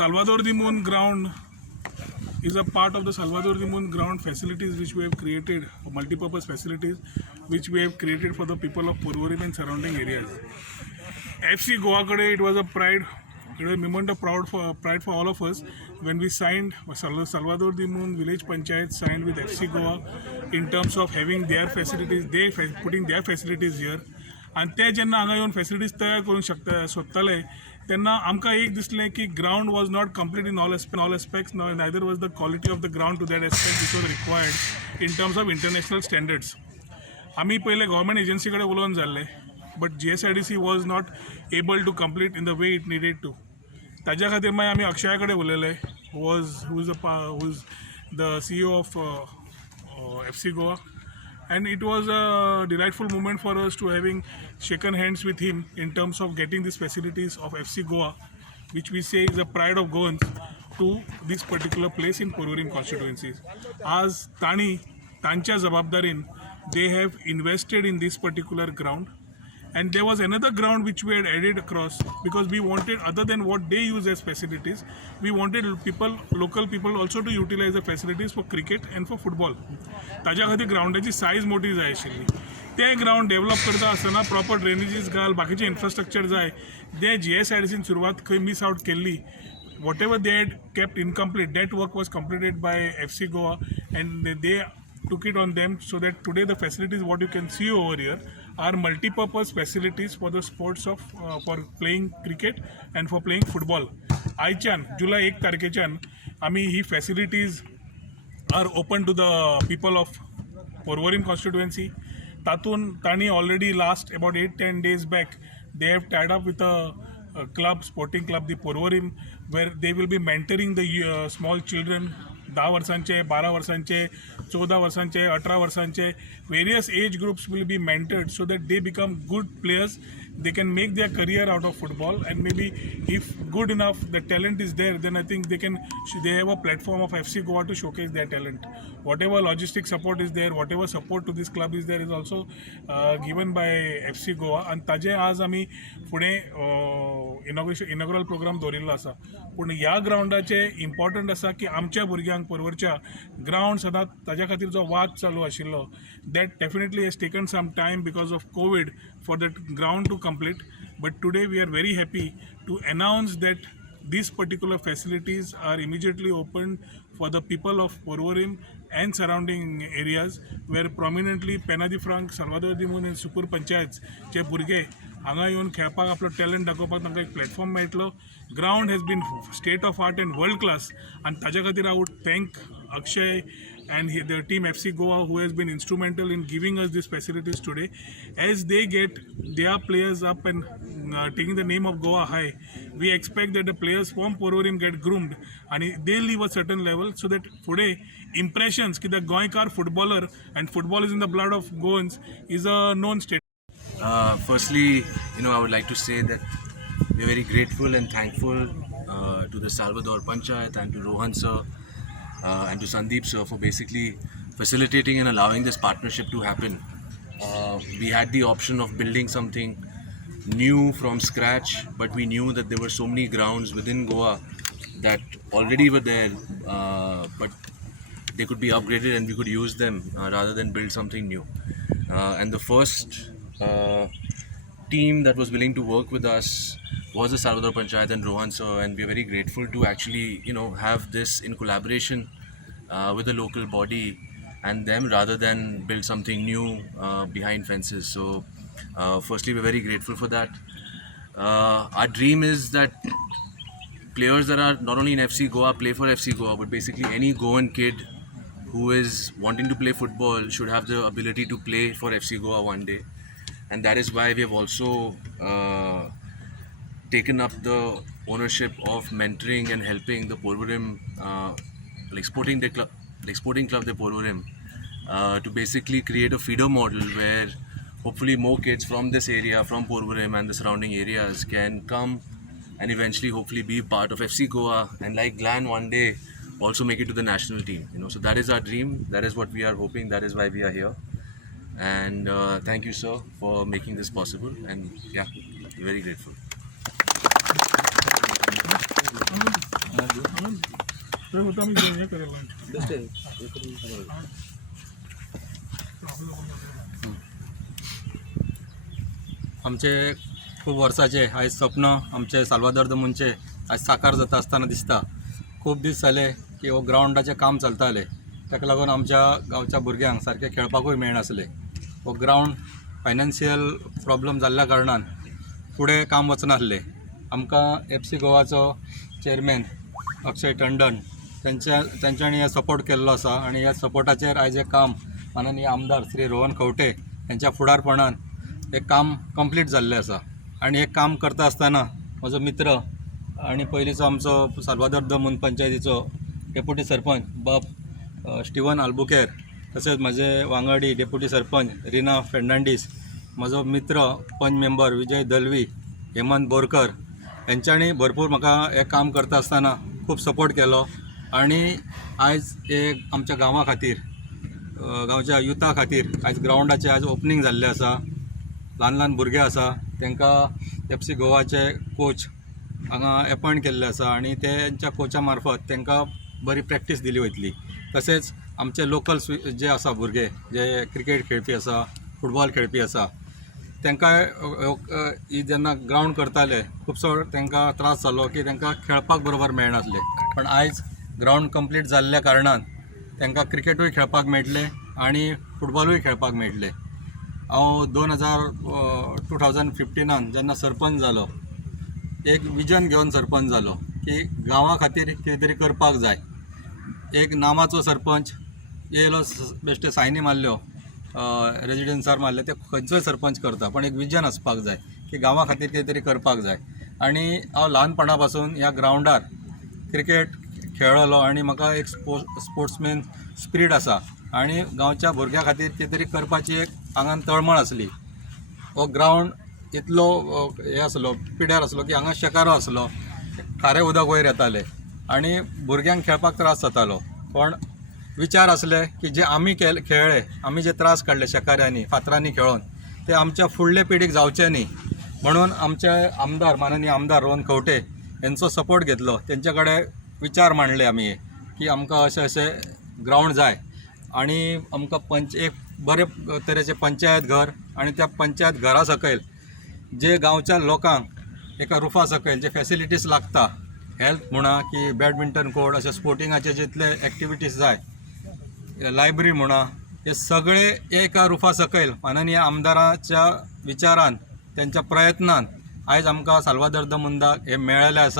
Salvador de Moon ground is a part of the Salvador de Moon ground facilities which we have created, multi-purpose facilities which we have created for the people of Porvorim and surrounding areas. FC Goa Kade, it was a pride, it was a moment of pride for all of us when we signed Salvador de Moon Village Panchayat signed with FC Goa in terms of having their facilities, putting their facilities here. आणि ते जेन्ना हांगा येवन facilities तयार करूंक शकता सोदताले तेन्ना आमकां एक दिसलें की ground was not complete in all aspects neither was the quality of the ground to that aspect which was required in terms of international standards. आमी पयले गव्हर्मेंट एजन्सी कडेन उलोवन जाल्ले but GSIDC was not able to complete in the way it needed to. ताज्या खातीर मागीर आमी अक्षया कडेन उलयले who is the CEO of FC Goa. And it was a delightful moment for us to having shaken hands with him in terms of getting these facilities of FC Goa, which we say is a pride of Goans, to this particular place in Porvorim constituencies. As Tancha Zababdarin, they have invested in this particular ground. And there was another ground which we had added across because we wanted, other than what they use as facilities, we wanted local people also to utilize the facilities for cricket and for football. ताज्या खातीर ग्राउंडाची size मोठी जाय आशिल्ली. ते ground develop करता आसतना proper ड्रेनेजीस घाल बाकीचे इन्फ्रास्ट्रक्चर जाय ते GSIDCन सुरवात खंय मिस आउट केल्ली. Whatever they had kept incomplete, that work was completed by FC Goa and they took it on them so that today the facilities what you can see over here are multi-purpose facilities for the sports of for playing cricket and for playing football. आयच्यान जुलै 1 तारखेच्यान आमी ही facilities are open to the people of Porvorim constituency. तातून तांणी already last about 8-10 days back they have tied up with a club, sporting club, the Porvorim, where they will be mentoring the small children 10 वर्सांचे 12 वर्सांचे 14 वर्सांचे 18 वर्सांचे various age groups will be mentored so that they become good players. They can make their career out of football and maybe if good enough the talent is there, then I think they have a platform of FC Goa to showcase their talent. Whatever logistic support is there, whatever support to this club is there is also given by FC Goa. And ताजे आज आमी फुडें inaugural programme दवरिल्लो आसा. पूण ह्या ग्राउंडाचे important आसा की आमच्या भुरग्यांक परवरच्या ग्राउंड सदांच ताज्या खातीर जो वाद चालू आशिल्लो that definitely has taken some time because of COVID for that ground to complete. But today we are very happy to announce that these particular facilities are immediately opened for the people of Porvorim and surrounding areas, where prominently Pena de Frank, Salvador de Moon and Supur Panchayats चे भुरगे हांगा येवन खेळपाक आपलो talent दाखोवपाक तांकां एक platform मेळटलो. Ground has been state of art and world class आनी ताज्या खातीर हांव would thank Akshay and the team FC Goa who has been instrumental in giving us these facilities today. As they get their players up and taking the name of Goa high, we expect that the players from Porvorim get groomed and they leave a certain level so that today impressions that the Goikar footballer and football is in the blood of Goans is a known state. Firstly, I would like to say that we are very grateful and thankful to the Salvador Panchayat and to Rohan sir and to Sandeep sir for basically facilitating and allowing this partnership to happen. We had the option of building something new from scratch, but we knew that there were so many grounds within Goa that already were there, but they could be upgraded and we could use them rather than build something new. And the first team that was willing to work with us was the Salvador Panchayat and Rohan sir, and we are very grateful to actually have this in collaboration with the local body and them rather than build something new behind fences. So firstly, we're very grateful for that. Our dream is that players that are not only in FC Goa play for FC Goa, but basically any Goan kid who is wanting to play football should have the ability to play for FC Goa one day. And that is why we have also taken up the ownership of mentoring and helping the Porvorim, Sporting Club de Porvorim, to basically create a feeder model where hopefully more kids from this area, from Porvorim and the surrounding areas can come and eventually hopefully be part of FC Goa and like Glan one day also make it to the national team. So that is our dream, that is what we are hoping, that is why we are here. And thank you sir for making this possible, and yeah, very grateful. तर होता मी हे करेल आमचे खूप वर्साचे आयज स्वप्न आमचे Salvador the मुनचे आज साकार जाता आसतना दिसता. खूप दीस जाले की हो ग्रावंडाचें काम चलतालें, ताका लागून आमच्या गांवच्या भुरग्यांक सारके खेळपाकूय मेळनासलें. हो ग्रावंड फायनान्शियल प्रॉब्लम जाल्ल्या कारणान फुडें काम वचनासलें. आमकां FC गोवाचो चेअरमॅन अक्षय टंडन त्यांच्यानी सपोर्ट केल्लो आसा आनी ह्या सपोर्टाचेर आयज हें काम माननीय आमदार श्री रोहन खंवटे यांच्या फुडारपणान हें काम कंप्लीट जाल्लें आसा. आनी हें काम करता आसतना म्हजो मित्र आनी पयलींचो आमचो Salvador the moon पंचायतीचो deputy sarpanch बाब स्टीवन आल्बुकेर, तशेंच म्हजे वांगडी डेप्युटी सरपंच रिना फेर्नांडीस, म्हजो मित्र पंच मेंबर विजय दलवी, हेमंत बोरकर यांच्यानी भरपूर म्हाका हें काम करता आसतना खूब सपोर्ट केलो. आनी आयज एक आमच्या गांवा खातीर गांवच्या युथा खातीर आयज ग्रावंडाचें आयज ओपनिंग जाल्लें आसा. ल्हान ल्हान भुरगे आसा तांकां FC गोवाचे कोच हांगा अपॉयंट केल्ले आसा आनी तेंच्या कोचा मार्फत तांकां बरी प्रॅक्टीस दिली वयतली. तशेंच आमचे लोकल जे आसा भुरगे जे क्रिकेट खेळपी आसा, फुटबॉल खेळपी आसा, तांकांय ही जेन्ना ग्रावंड करताले खुबसो तांकां त्रास जालो की तांकां खेळपाक बरोबर मेळनासलें. पण आयज ग्रावंड कंप्लीट जाल्ल्या कारणान तांकां क्रिकेटूय खेळपाक मेळटलें आनी फुटबॉलूय खेळपाक मेळटलें. हांव 2015 जेन्ना सरपंच जालो एक विजन घेवन सरपंच जालो की गांवा खातीर कितें तरी करपाक जाय. एक नामाचो सरपंच येयलो, बेश्टे सायनी मारल्यो, रेजिडेन्सार मारले, ते खंयचोय सरपंच करता, पण एक विजन आसपाक जाय की गांवा खातीर कितें तरी करपाक जाय. आनी हांव ल्हानपणा पासून ह्या ग्रावंडार क्रिकेट खेळलो आनी म्हाका एक स्पोर्ट्समॅन स्पिरीट आसा आनी गांवच्या भुरग्यां खातीर कितें तरी करपाची एक आंगान तळमळ आसली. हो ग्रावंड इतलो हे आसलो, पिड्यार आसलो की हांगा शेकारो आसलो, खारें उदक वयर येतालें आनी भुरग्यांक खेळपाक त्रास जातालो. पण विचार आसले की जे आमी खेळ्ळे, आमी जे त्रास काडले शेकाऱ्यांनी फातरांनी खेळोन, ते आमच्या फुडले पिढीक जावचे न्ही म्हणून आमचे आमदार माननीय आमदार रोहन खंवटे यांचो सपोर्ट घेतलो. तेंचे कडेन विचार मांडले आमी की आमकां अशें अशें ग्रावंड जाय आनी आमकां एक बरे तरेचें पंचायत घर आनी त्या पंचायत घरा सकयल जे गांवच्या लोकांक एका रुफा सकयल जे फॅसिलिटीज लागता, हेल्थ म्हणा की बॅडमिंटन कोर्ट, अशे स्पोर्टिंगाचे जितले एक्टिविटीज जाय, लायब्ररी म्हणा, हे सगळे एका रुफा सकयल माननीय आमदाराच्या विचारान, त्यांच्या प्रयत्नान आयज आमकां साल्वादोर द मुंदाक हे मेळ्ळेलें आसा.